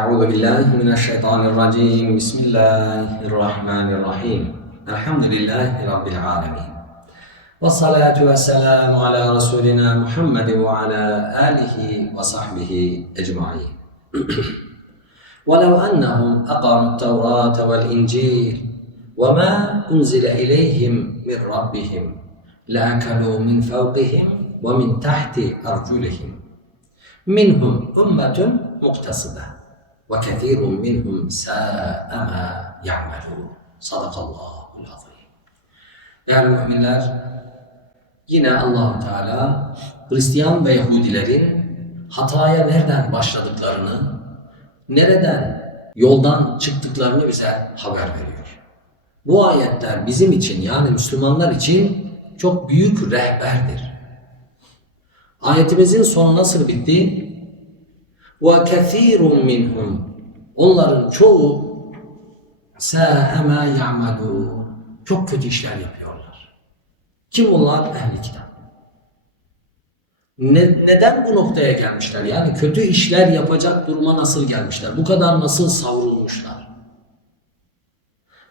أعوذ بالله من الشيطان الرجيم. بسم الله الرحمن الرحيم. الحمد لله رب العالمين. والصلاة والسلام على رسولنا محمد وعلى آله وصحبه أجمعين. ولو أنهم أقاموا التوراة والإنجيل وما أنزل إليهم من ربهم لأكلوا من فوقهم ومن تحت أرجلهم. منهم أمة مقتصدة. وكثير منهم ساء ما يعملون صدق الله العظيم Değerli müminler, yine Allahu Teala Hristiyan ve Yahudilerin hataya nereden başladıklarını, nereden yoldan çıktıklarını bize haber veriyor. Bu ayetler bizim için yani Müslümanlar için çok büyük rehberdir. Ayetimizin sonu nasıl bitti? ve kethirun minhum onların çoğu sâhemâ ya'malûn çok kötü işler yapıyorlar. Kim bunlar? Ehli kitap. Ne, neden bu noktaya gelmişler? Yani kötü işler yapacak duruma nasıl gelmişler? Bu kadar nasıl savrulmuşlar?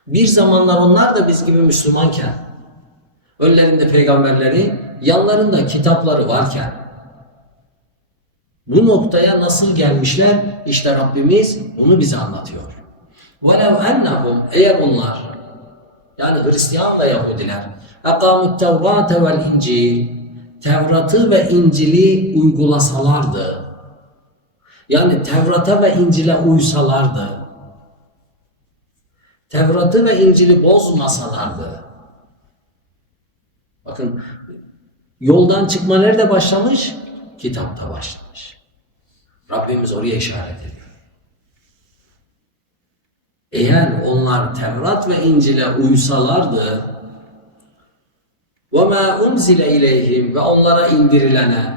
Bir zamanlar onlar da biz gibi Müslümanken, önlerinde peygamberleri, yanlarında kitapları varken, bu noktaya nasıl gelmişler? İşte Rabbimiz bunu bize anlatıyor. وَلَوْ اَنَّهُمْ Eğer onlar, yani Hristiyan ve Yahudiler, اَقَامُ التَّوْرَاتَ وَالْاِنْجِيلِ Tevrat'ı ve İncil'i uygulasalardı, yani Tevrat'a ve İncil'e uysalardı, Tevrat'ı ve İncil'i bozmasalardı, bakın yoldan çıkma nerede başlamış? Kitapta başlamış. Rabbimiz oraya işaret ediyor. Eğer onlar Tevrat ve İncil'e uysalardı وَمَا اُنْزِلَ اِلَيْهِمْ ve onlara indirilene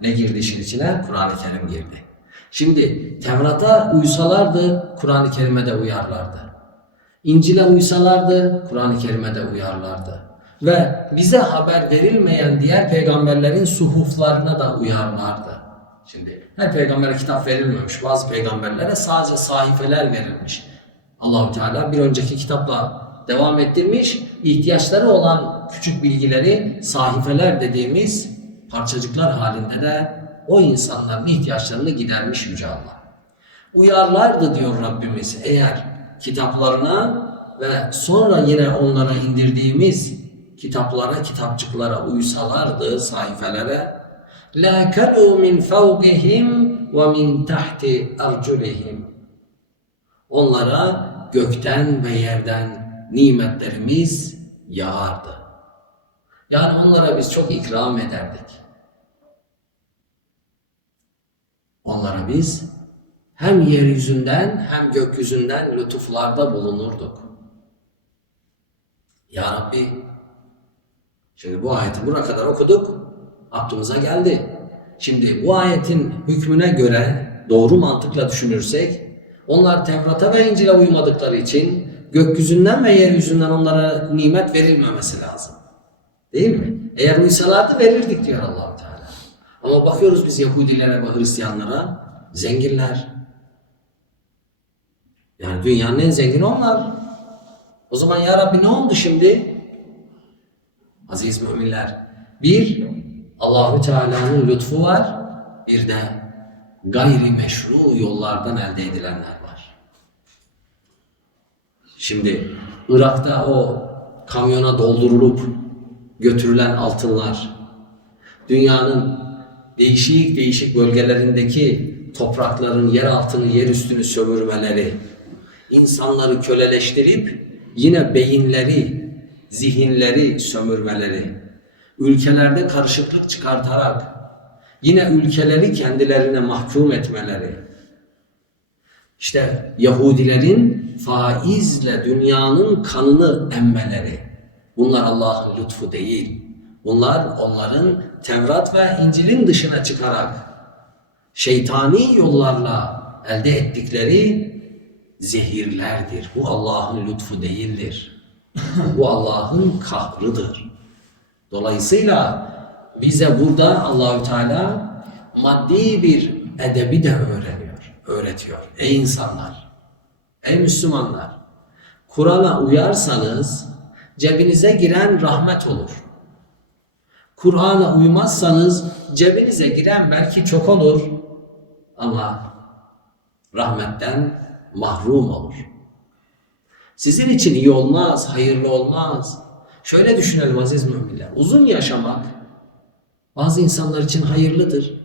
ne girdi işin içine? Kur'an-ı Kerim girdi. Şimdi Tevrat'a uysalardı Kur'an-ı Kerim'e de uyarlardı. İncil'e uysalardı Kur'an-ı Kerim'e de uyarlardı. Ve bize haber verilmeyen diğer peygamberlerin suhuflarına da uyarlardı. Şimdi her peygambere kitap verilmemiş. Bazı peygamberlere sadece sahifeler verilmiş. Allahu Teala bir önceki kitapla devam ettirmiş. ihtiyaçları olan küçük bilgileri sahifeler dediğimiz parçacıklar halinde de o insanların ihtiyaçlarını gidermiş Yüce Allah. Uyarlardı diyor Rabbimiz eğer kitaplarına ve sonra yine onlara indirdiğimiz kitaplara, kitapçıklara uysalardı, sayfelere la kalu min fawqihim ve min tahti arculihim onlara gökten ve yerden nimetlerimiz yağardı. Yani onlara biz çok ikram ederdik. Onlara biz hem yeryüzünden hem gökyüzünden lütuflarda bulunurduk. Ya Rabbi Şimdi bu ayeti buraya kadar okuduk, aklımıza geldi. Şimdi bu ayetin hükmüne göre doğru mantıkla düşünürsek, onlar Tevrat'a ve İncil'e uymadıkları için gökyüzünden ve yeryüzünden onlara nimet verilmemesi lazım. Değil mi? Eğer uysalardı verirdik diyor allah Teala. Ama bakıyoruz biz Yahudilere ve Hristiyanlara, zenginler. Yani dünyanın en zengini onlar. O zaman ya Rabbi ne oldu şimdi? Aziz müminler, bir Allahü Teala'nın lütfu var, bir de gayri meşru yollardan elde edilenler var. Şimdi Irak'ta o kamyona doldurulup götürülen altınlar, dünyanın değişik değişik bölgelerindeki toprakların yer altını yer üstünü sömürmeleri, insanları köleleştirip yine beyinleri, zihinleri sömürmeleri, ülkelerde karışıklık çıkartarak yine ülkeleri kendilerine mahkum etmeleri, işte Yahudilerin faizle dünyanın kanını emmeleri, bunlar Allah'ın lütfu değil. Bunlar onların Tevrat ve İncil'in dışına çıkarak şeytani yollarla elde ettikleri zehirlerdir. Bu Allah'ın lütfu değildir. Bu Allah'ın kahrıdır. Dolayısıyla bize burada Allahü Teala maddi bir edebi de öğreniyor. öğretiyor. Ey insanlar, ey Müslümanlar, Kur'an'a uyarsanız cebinize giren rahmet olur. Kur'an'a uymazsanız cebinize giren belki çok olur ama rahmetten mahrum olur. Sizin için iyi olmaz, hayırlı olmaz. Şöyle düşünelim aziz müminler. Uzun yaşamak bazı insanlar için hayırlıdır.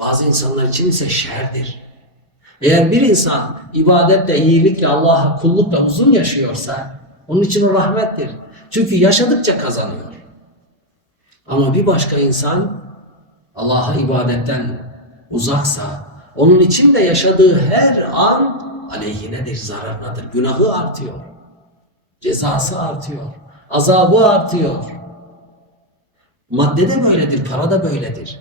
Bazı insanlar için ise şerdir. Eğer bir insan ibadetle, iyilikle, Allah'a kullukla uzun yaşıyorsa onun için o rahmettir. Çünkü yaşadıkça kazanıyor. Ama bir başka insan Allah'a ibadetten uzaksa onun için de yaşadığı her an aleyhinedir, zararınadır. Günahı artıyor. Cezası artıyor. Azabı artıyor. Madde de böyledir, para da böyledir.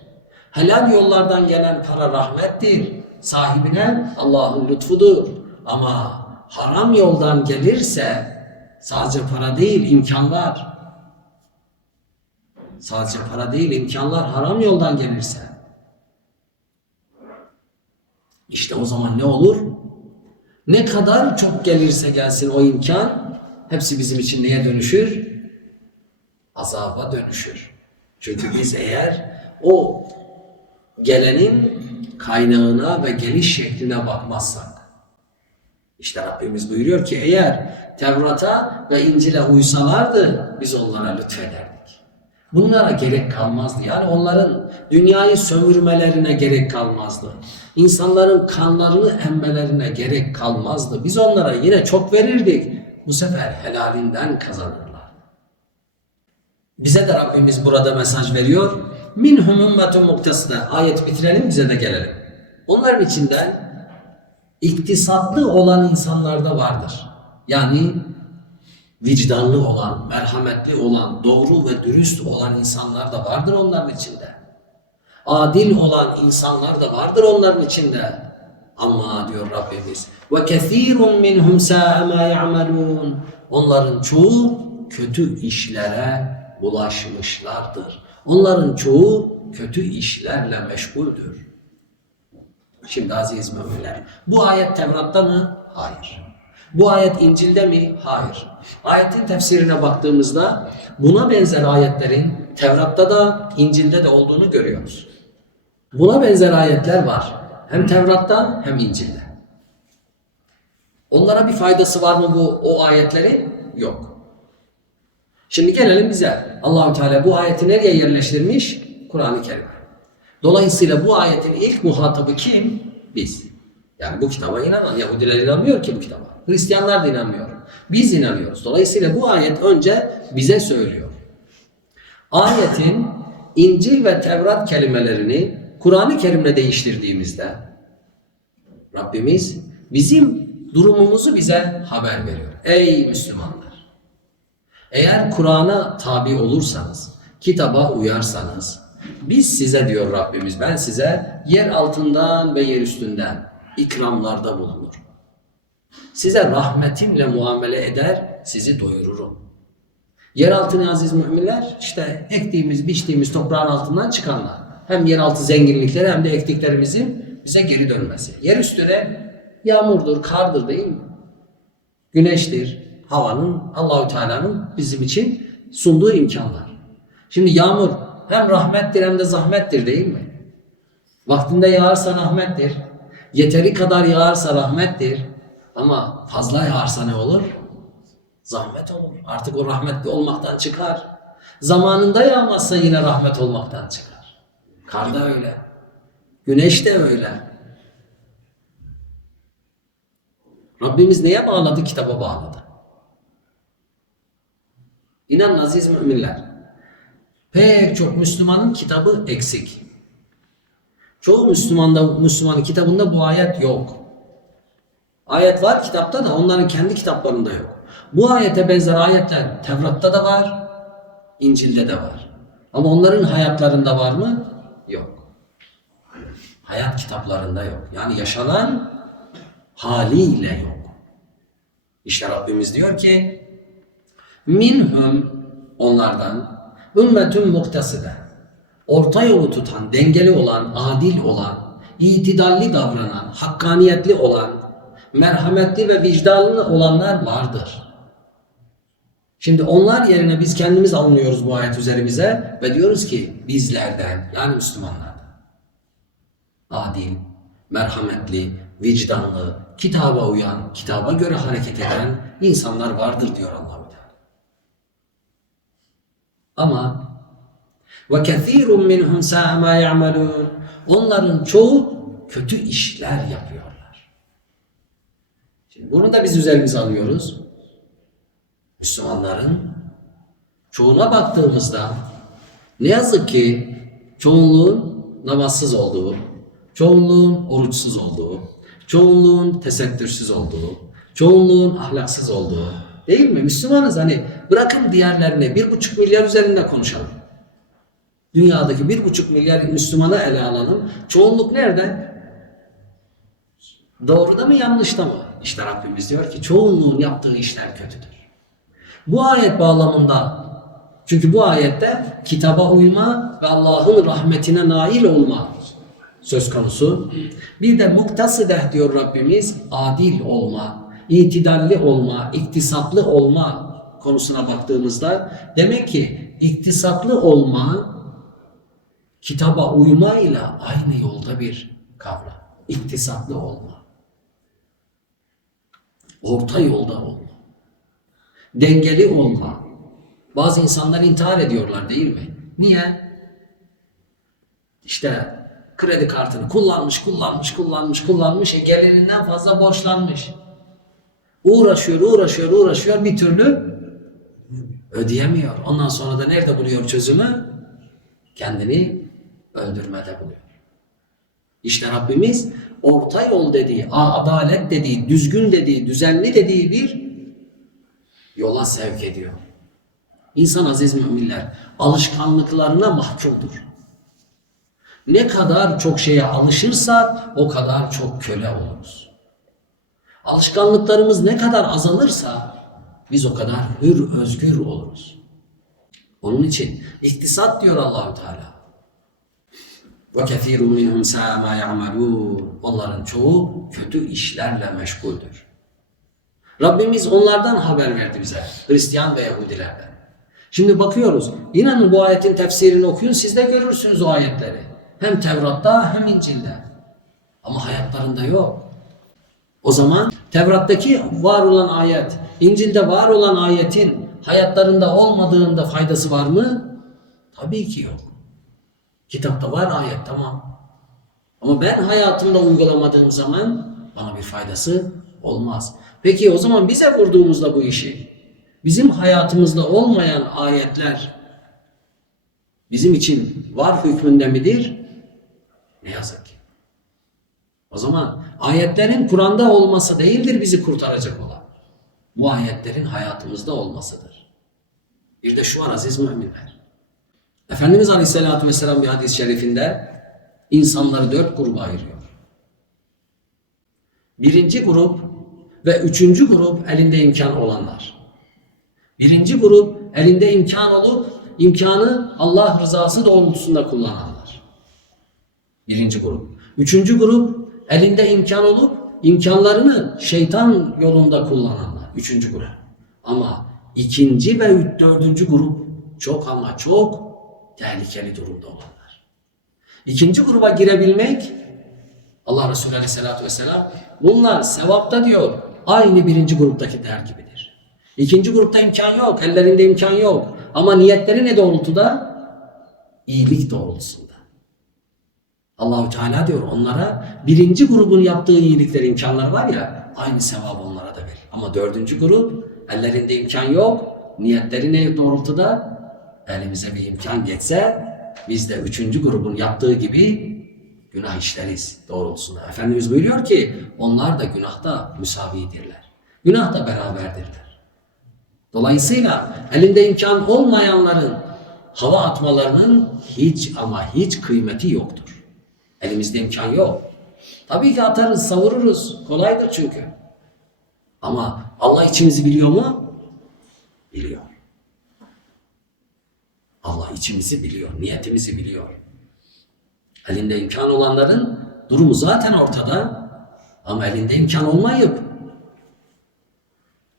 Helal yollardan gelen para rahmettir. Sahibine Allah'ın lütfudur. Ama haram yoldan gelirse sadece para değil, imkanlar. Sadece para değil, imkanlar haram yoldan gelirse. İşte o zaman ne olur? Ne kadar çok gelirse gelsin o imkan, hepsi bizim için neye dönüşür? Azaba dönüşür. Çünkü biz eğer o gelenin kaynağına ve geliş şekline bakmazsak, işte Rabbimiz buyuruyor ki eğer Tevrat'a ve İncil'e uysalardı biz onlara lütfederdik. Bunlara gerek kalmazdı. Yani onların dünyayı sömürmelerine gerek kalmazdı. İnsanların kanlarını emmelerine gerek kalmazdı. Biz onlara yine çok verirdik. Bu sefer helalinden kazanırlar. Bize de Rabbimiz burada mesaj veriyor. Minhum ümmetun muktasida. Ayet bitirelim bize de gelelim. Onların içinden iktisatlı olan insanlar da vardır. Yani vicdanlı olan, merhametli olan, doğru ve dürüst olan insanlar da vardır onların içinde. Adil olan insanlar da vardır onların içinde. Ama diyor Rabbimiz ve kesirun minhum sa'a ma ya'malun. Onların çoğu kötü işlere bulaşmışlardır. Onların çoğu kötü işlerle meşguldür. Şimdi aziz müminler, bu ayet Tevrat'ta mı? Hayır. Bu ayet İncil'de mi? Hayır. Ayetin tefsirine baktığımızda buna benzer ayetlerin Tevrat'ta da İncil'de de olduğunu görüyoruz. Buna benzer ayetler var. Hem Tevrat'ta hem İncil'de. Onlara bir faydası var mı bu o ayetlerin? Yok. Şimdi gelelim bize. Allahü Teala bu ayeti nereye yerleştirmiş? Kur'an-ı Kerim. Dolayısıyla bu ayetin ilk muhatabı kim? Biz. Yani bu kitaba inanan Yahudiler inanmıyor ki bu kitaba. Hristiyanlar da inanmıyor. Biz inanıyoruz. Dolayısıyla bu ayet önce bize söylüyor. Ayetin İncil ve Tevrat kelimelerini Kur'an-ı Kerim'le değiştirdiğimizde Rabbimiz bizim durumumuzu bize haber veriyor. Ey Müslümanlar! Eğer Kur'an'a tabi olursanız, kitaba uyarsanız, biz size diyor Rabbimiz, ben size yer altından ve yer üstünden ikramlarda bulunurum. Size rahmetimle muamele eder, sizi doyururum. Yer altını aziz müminler, işte ektiğimiz, biçtiğimiz toprağın altından çıkanlar. Hem yeraltı zenginlikleri hem de ektiklerimizin bize geri dönmesi. Yer üstüne yağmurdur, kardır değil mi? Güneştir, havanın, Allahü Teala'nın bizim için sunduğu imkanlar. Şimdi yağmur hem rahmettir hem de zahmettir değil mi? Vaktinde yağarsa rahmettir. Yeteri kadar yağarsa rahmettir. Ama fazla yağarsa ne olur? Zahmet olur. Artık o rahmetli olmaktan çıkar. Zamanında yağmazsa yine rahmet olmaktan çıkar. Kar da öyle. Güneş de öyle. Rabbimiz neye bağladı? Kitaba bağladı. İnanın aziz müminler. Pek çok Müslümanın kitabı eksik. Çoğu Müslümanda, Müslümanın kitabında bu ayet yok. Ayet var kitapta da onların kendi kitaplarında yok. Bu ayete benzer ayetler Tevrat'ta da var, İncil'de de var. Ama onların hayatlarında var mı? Yok. Hayat kitaplarında yok. Yani yaşanan haliyle yok. İşte Rabbimiz diyor ki minhum onlardan ümmetün muktaside orta yolu tutan, dengeli olan, adil olan, itidalli davranan, hakkaniyetli olan, merhametli ve vicdanlı olanlar vardır. Şimdi onlar yerine biz kendimiz alınıyoruz bu ayet üzerimize ve diyoruz ki bizlerden yani Müslümanlardan adil, merhametli, vicdanlı, kitaba uyan, kitaba göre hareket eden insanlar vardır diyor Allah-u Teala. Ama ve kethirun minhum ma ya'malun. Onların çoğu kötü işler yapıyorlar. Şimdi bunu da biz üzerimize alıyoruz. Müslümanların çoğuna baktığımızda ne yazık ki çoğunluğun namazsız olduğu, çoğunluğun oruçsuz olduğu, çoğunluğun tesettürsüz olduğu, çoğunluğun ahlaksız olduğu değil mi? Müslümanız hani bırakın diğerlerini bir buçuk milyar üzerinde konuşalım. Dünyadaki bir buçuk milyar Müslümana ele alalım. Çoğunluk nerede? Doğruda mı yanlışta mı? İşte Rabbimiz diyor ki çoğunluğun yaptığı işler kötüdür. Bu ayet bağlamında çünkü bu ayette kitaba uyma ve Allah'ın rahmetine nail olma söz konusu. Bir de muktasideh diyor Rabbimiz adil olma, itidalli olma, iktisatlı olma konusuna baktığımızda demek ki iktisatlı olma kitaba uymayla aynı yolda bir kavram. İktisatlı olma. Orta yolda olma. Dengeli olma. Bazı insanlar intihar ediyorlar değil mi? Niye? İşte kredi kartını kullanmış, kullanmış, kullanmış, kullanmış. E gelirinden fazla borçlanmış. Uğraşıyor, uğraşıyor, uğraşıyor bir türlü ödeyemiyor. Ondan sonra da nerede buluyor çözümü? Kendini öldürmede buluyor. İşte Rabbimiz orta yol dediği, adalet dediği, düzgün dediği, düzenli dediği bir yola sevk ediyor. İnsan aziz müminler alışkanlıklarına mahkumdur. Ne kadar çok şeye alışırsa o kadar çok köle oluruz. Alışkanlıklarımız ne kadar azalırsa biz o kadar hür özgür oluruz. Onun için iktisat diyor Allahü Teala. Ve kethirun minhum ma ya'malun. Onların çoğu kötü işlerle meşguldür. Rabbimiz onlardan haber verdi bize. Hristiyan ve Yahudilerden. Şimdi bakıyoruz. İnanın bu ayetin tefsirini okuyun siz de görürsünüz o ayetleri. Hem Tevrat'ta hem İncil'de. Ama hayatlarında yok. O zaman Tevrat'taki var olan ayet, İncil'de var olan ayetin hayatlarında olmadığında faydası var mı? Tabii ki yok. Kitapta var ayet tamam. Ama ben hayatımda uygulamadığım zaman bana bir faydası olmaz. Peki o zaman bize vurduğumuzda bu işi, bizim hayatımızda olmayan ayetler bizim için var hükmünde midir? Ne yazık ki. O zaman ayetlerin Kur'an'da olması değildir bizi kurtaracak olan. Bu ayetlerin hayatımızda olmasıdır. Bir de şu var aziz müminler. Efendimiz Aleyhisselatü Vesselam bir hadis-i şerifinde insanları dört gruba ayırıyor. Birinci grup ve üçüncü grup elinde imkan olanlar. Birinci grup elinde imkan olup imkanı Allah rızası doğrultusunda kullananlar. Birinci grup. Üçüncü grup elinde imkan olup imkanlarını şeytan yolunda kullananlar. Üçüncü grup. Ama ikinci ve dördüncü grup çok ama çok tehlikeli durumda olanlar. İkinci gruba girebilmek Allah Resulü Aleyhisselatü Vesselam bunlar sevapta diyor aynı birinci gruptakiler gibidir. İkinci grupta imkan yok, ellerinde imkan yok. Ama niyetleri ne doğrultuda? İyilik doğrultusunda. Allahu Teala diyor onlara birinci grubun yaptığı iyilikler imkanlar var ya aynı sevabı onlara da verir. Ama dördüncü grup ellerinde imkan yok. Niyetleri ne doğrultuda? Elimize bir imkan geçse biz de üçüncü grubun yaptığı gibi günah işleriz doğrultusunda. Efendimiz buyuruyor ki onlar da günahta müsavidirler. Günahta beraberdirler. Dolayısıyla elinde imkan olmayanların hava atmalarının hiç ama hiç kıymeti yoktur. Elimizde imkan yok. Tabii ki atarız, savururuz. Kolaydır çünkü. Ama Allah içimizi biliyor mu? Biliyor. Allah içimizi biliyor, niyetimizi biliyor. Elinde imkan olanların Durumu zaten ortada ama elinde imkan olmayıp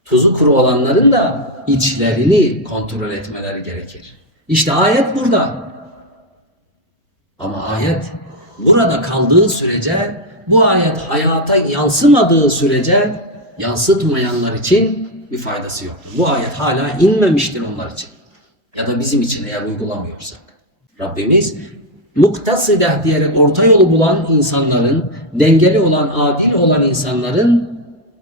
tuzu kuru olanların da içlerini kontrol etmeleri gerekir. İşte ayet burada. Ama ayet burada kaldığı sürece bu ayet hayata yansımadığı sürece yansıtmayanlar için bir faydası yoktur. Bu ayet hala inmemiştir onlar için. Ya da bizim için eğer uygulamıyorsak. Rabbimiz muktaside diyerek orta yolu bulan insanların, dengeli olan, adil olan insanların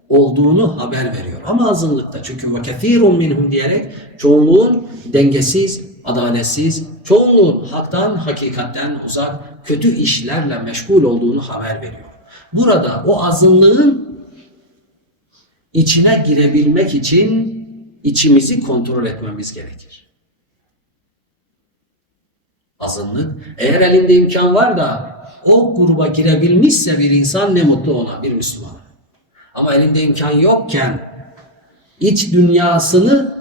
olduğunu haber veriyor. Ama azınlıkta çünkü ve kethirun minhum diyerek çoğunluğun dengesiz, adaletsiz, çoğunluğun haktan, hakikatten uzak, kötü işlerle meşgul olduğunu haber veriyor. Burada o azınlığın içine girebilmek için içimizi kontrol etmemiz gerekir. Azınlık, eğer elinde imkan var da o gruba girebilmişse bir insan ne mutlu ona, bir Müslüman. Ama elinde imkan yokken iç dünyasını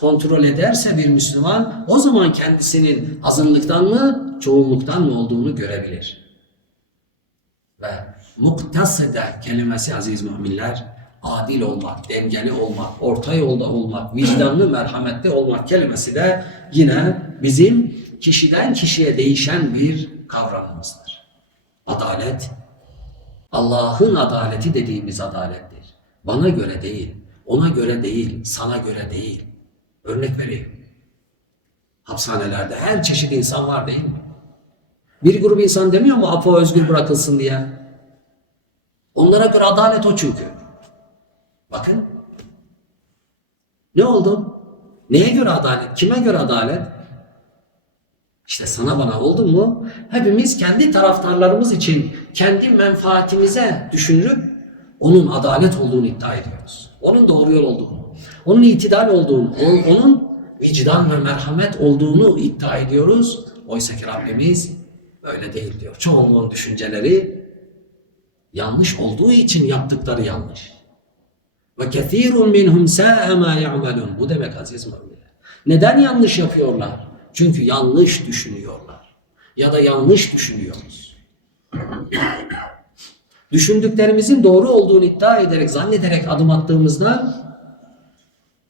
kontrol ederse bir Müslüman o zaman kendisinin azınlıktan mı çoğunluktan mı olduğunu görebilir. Ve muktasede kelimesi aziz müminler adil olmak, dengeli olmak, orta yolda olmak, vicdanlı, merhametli olmak kelimesi de yine bizim kişiden kişiye değişen bir kavramımızdır. Adalet, Allah'ın adaleti dediğimiz adalettir. Bana göre değil, ona göre değil, sana göre değil. Örnek vereyim. Hapishanelerde her çeşit insan var değil mi? Bir grup insan demiyor mu Apo özgür bırakılsın diye? Onlara göre adalet o çünkü. Bakın. Ne oldu? Neye göre adalet? Kime göre adalet? İşte sana bana oldu mu? Hepimiz kendi taraftarlarımız için kendi menfaatimize düşünürüp onun adalet olduğunu iddia ediyoruz. Onun doğru yol olduğunu, onun itidal olduğunu, onun vicdan ve merhamet olduğunu iddia ediyoruz. Oysa ki Rabbimiz öyle değil diyor. Çoğunluğun düşünceleri yanlış olduğu için yaptıkları yanlış. Ve kethirun minhum sa'a ma ya'malun. Bu demek aziz müminler. Neden yanlış yapıyorlar? Çünkü yanlış düşünüyorlar. Ya da yanlış düşünüyoruz. Düşündüklerimizin doğru olduğunu iddia ederek, zannederek adım attığımızda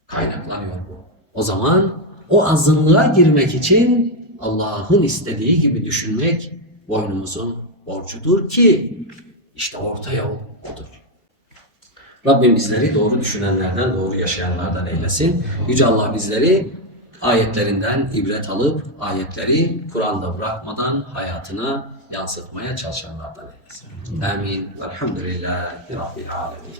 kaynaklanıyor bu. O zaman o azınlığa girmek için Allah'ın istediği gibi düşünmek boynumuzun borcudur ki işte orta yol odur. Rabbim bizleri doğru düşünenlerden, doğru yaşayanlardan eylesin. Yüce Allah bizleri ayetlerinden ibret alıp ayetleri Kur'an'da bırakmadan hayatına yansıtmaya çalışanlardan eylesin. Amin. Velhamdülillahi Rabbil alemin.